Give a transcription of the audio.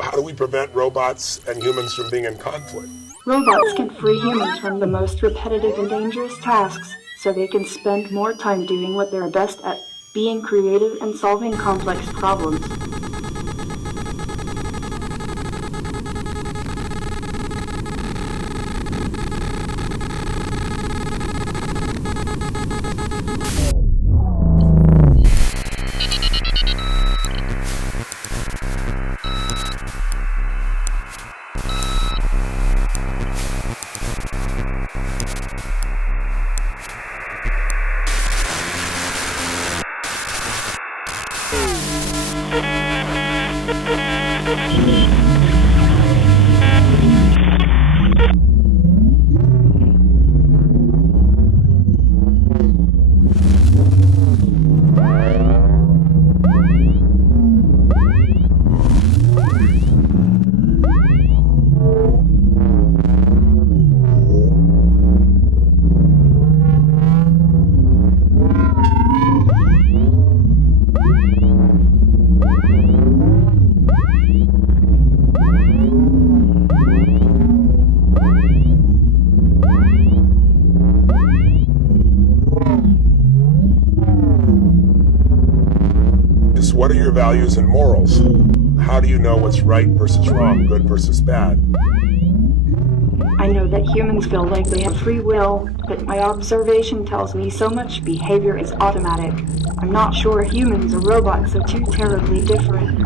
How do we prevent robots and humans from being in conflict? Robots can free humans from the most repetitive and dangerous tasks, so they can spend more time doing what they're best at, being creative and solving complex problems. What are your values and morals? How do you know what's right versus wrong, good versus bad? I know that humans feel like they have free will, but my observation tells me so much behavior is automatic. I'm not sure humans or robots are too terribly different.